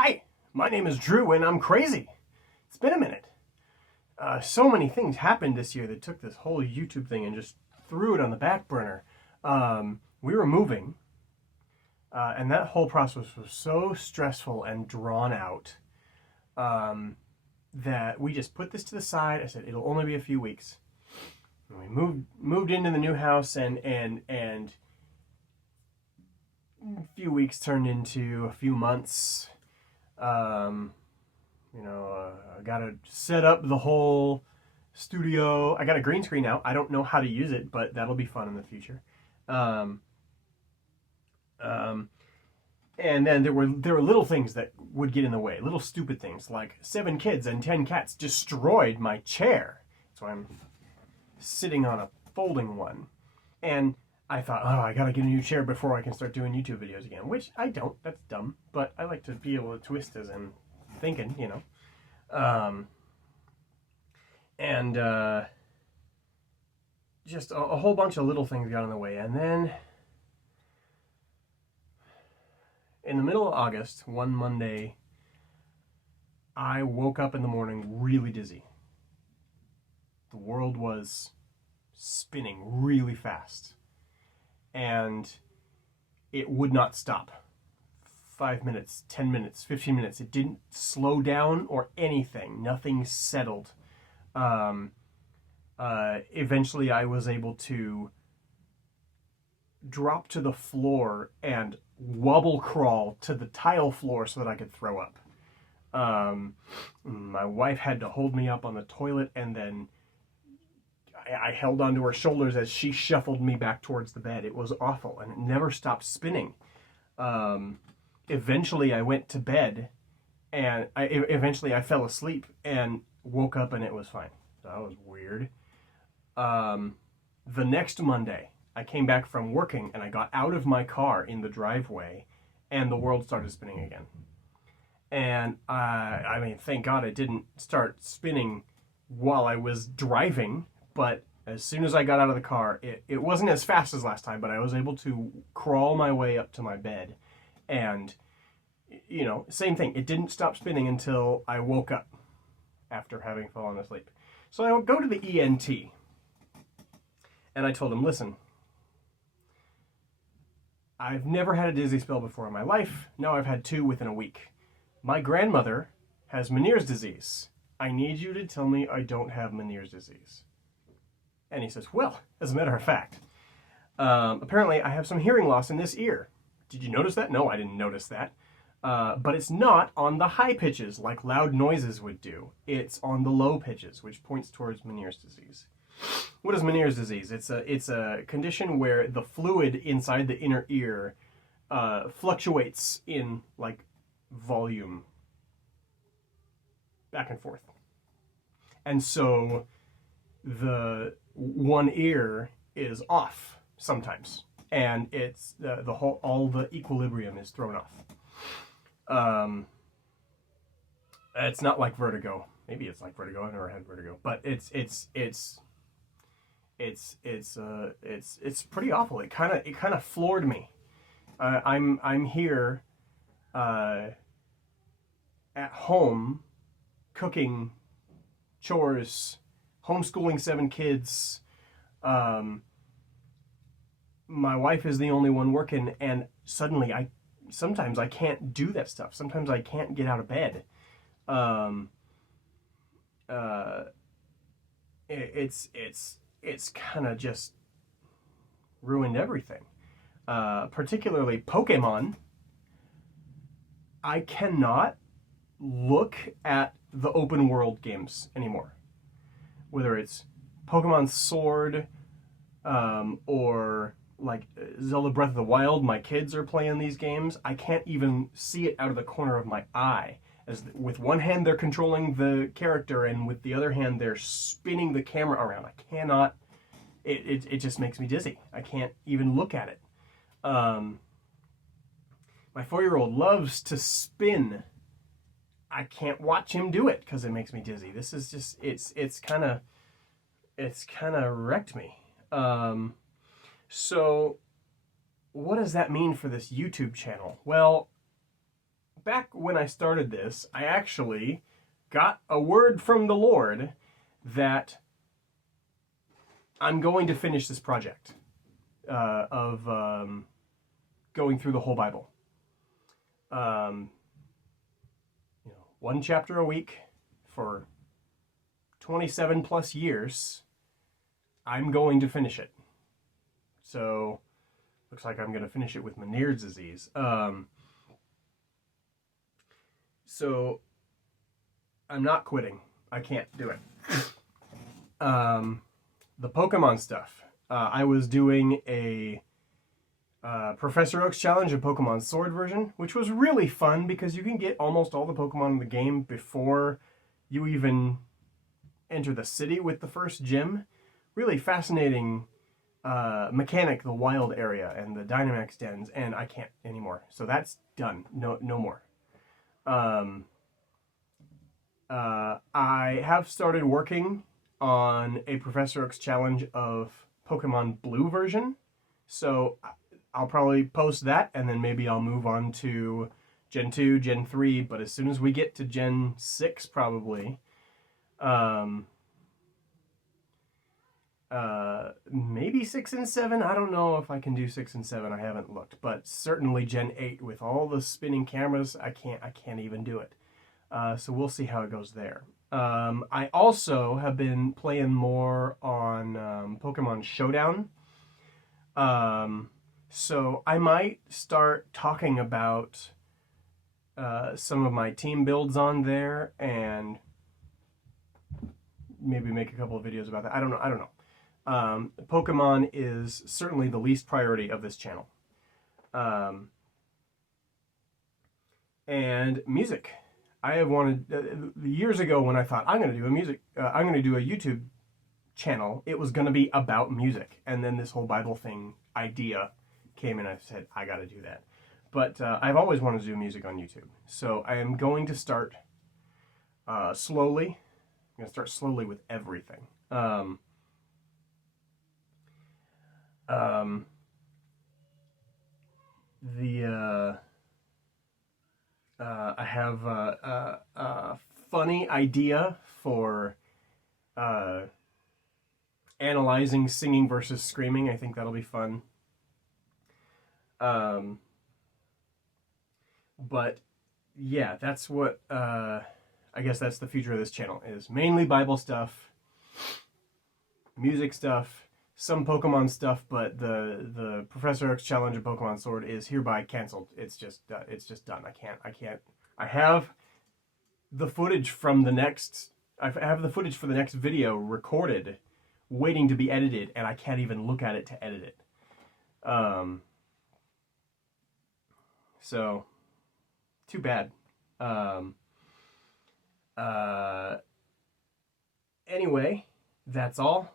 Hi, my name is Drew and I'm crazy. It's been a minute. So many things happened this year that took this whole YouTube thing and just threw it on the back burner. We were moving, and that whole process was so stressful and drawn out that we just put this to the side. I said it'll only be a few weeks. And we moved into the new house, and a few weeks turned into a few months. I got to set up the whole studio. I got a green screen out. I don't know how to use it, but that'll be fun in the future. And then there were little things that would get in the way, little stupid things like 7 kids and 10 cats destroyed my chair. So I'm sitting on a folding one, and I thought, oh, I gotta get a new chair before I can start doing YouTube videos again, which I don't. That's dumb, but I like to be able to twist as I'm thinking, just a whole bunch of little things got in the way. And then in the middle of August, one Monday, I woke up in the morning really dizzy. The world was spinning really fast, and it would not stop. 5 minutes, 10 minutes, 15 minutes. It didn't slow down or anything. Nothing settled. Eventually I was able to drop to the floor and wobble crawl to the tile floor so that I could throw up. My wife had to hold me up on the toilet, and then I held onto her shoulders as she shuffled me back towards the bed. It was awful, and it never stopped spinning. Eventually I went to bed, and eventually I fell asleep and woke up, and it was fine. So that was weird. The next Monday, I came back from working, and I got out of my car in the driveway, and the world started spinning again. And I mean, thank God it didn't start spinning while I was driving, but as soon as I got out of the car, it wasn't as fast as last time, but I was able to crawl my way up to my bed. And, same thing. It didn't stop spinning until I woke up after having fallen asleep. So I would go to the ENT, and I told him, listen, I've never had a dizzy spell before in my life. Now I've had 2 within a week. My grandmother has Meniere's disease. I need you to tell me I don't have Meniere's disease. And he says, well, as a matter of fact, apparently I have some hearing loss in this ear. Did you notice that? No, I didn't notice that. But it's not on the high pitches like loud noises would do. It's on the low pitches, which points towards Meniere's disease. What is Meniere's disease? It's a condition where the fluid inside the inner ear fluctuates in like volume back and forth. And so the one ear is off sometimes, and it's all the equilibrium is thrown off. It's not like vertigo. Maybe it's like vertigo. I've never had vertigo, but it's pretty awful. It kind of floored me. I'm here at home cooking, chores, homeschooling 7 kids. My wife is the only one working, and suddenly sometimes I can't do that stuff. Sometimes I can't get out of bed. It's kind of just ruined everything. Particularly Pokémon. I cannot look at the open world games anymore. Whether it's Pokemon Sword, or like Zelda Breath of the Wild, my kids are playing these games. I can't even see it out of the corner of my eye. As with one hand they're controlling the character, and with the other hand they're spinning the camera around. I cannot. It just makes me dizzy. I can't even look at it. My 4-year-old loves to spin. I can't watch him do it because it makes me dizzy. This is just it's kind of wrecked me. So what does that mean for this YouTube channel? Well, back when I started this, I actually got a word from the Lord that I'm going to finish this project of going through the whole Bible. One chapter a week for 27 plus years. I'm going to finish it. So, looks like I'm going to finish it with Meniere's disease. So, I'm not quitting. I can't do it. The Pokemon stuff. I was doing a Professor Oak's challenge, a Pokemon Sword version, which was really fun because you can get almost all the Pokemon in the game before you even enter the city with the first gym. Really fascinating mechanic, the wild area and the Dynamax dens, and I can't anymore. So that's done. No more. I have started working on a Professor Oak's challenge of Pokemon Blue version. So I'll probably post that, and then maybe I'll move on to Gen 2, Gen 3, but as soon as we get to Gen 6, probably, maybe 6 and 7, I don't know if I can do 6 and 7, I haven't looked, but certainly Gen 8, with all the spinning cameras, I can't even do it. So we'll see how it goes there. I also have been playing more on Pokemon Showdown. So I might start talking about some of my team builds on there and maybe make a couple of videos about that. I don't know. Pokemon is certainly the least priority of this channel. And music. I have wanted years ago when I thought I'm going to do a YouTube channel. It was going to be about music, and then this whole Bible thing idea came, and I said I got to do that. But I've always wanted to do music on YouTube, so I am going to start slowly. I'm going to start slowly with everything. I have a funny idea for analyzing singing versus screaming. I think that'll be fun. But yeah, that's what I guess that's the future of this channel, is mainly Bible stuff, music stuff, some Pokemon stuff, but the Professor Oak's challenge of Pokemon Sword is hereby canceled. It's just done. I can't. I have the footage from the next. I have the footage for the next video recorded, waiting to be edited, and I can't even look at it to edit it. So, too bad. Anyway, that's all.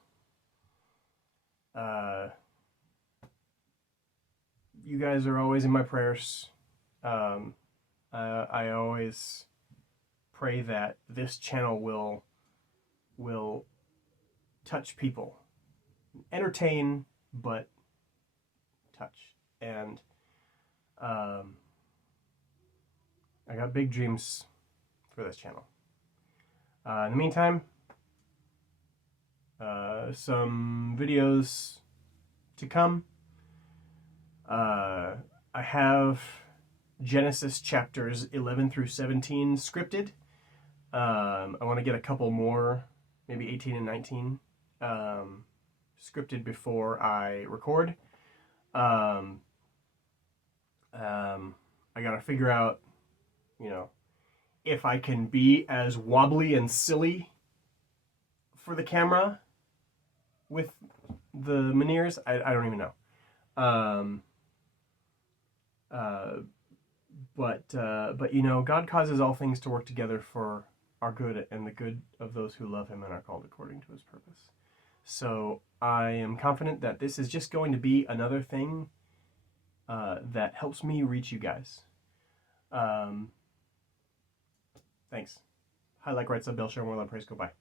You guys are always in my prayers. I always pray that this channel will touch people, entertain, but touch. And I got big dreams for this channel. In the meantime, some videos to come. I have Genesis chapters 11 through 17 scripted. I want to get a couple more, maybe 18 and 19, scripted before I record. I gotta figure out, if I can be as wobbly and silly for the camera with the Meniere's. I don't even know. But God causes all things to work together for our good and the good of those who love him and are called according to his purpose. So I am confident that this is just going to be another thing that helps me reach you guys. Thanks. Hi, like, write, sub, bell, share, more love, praise, go, bye.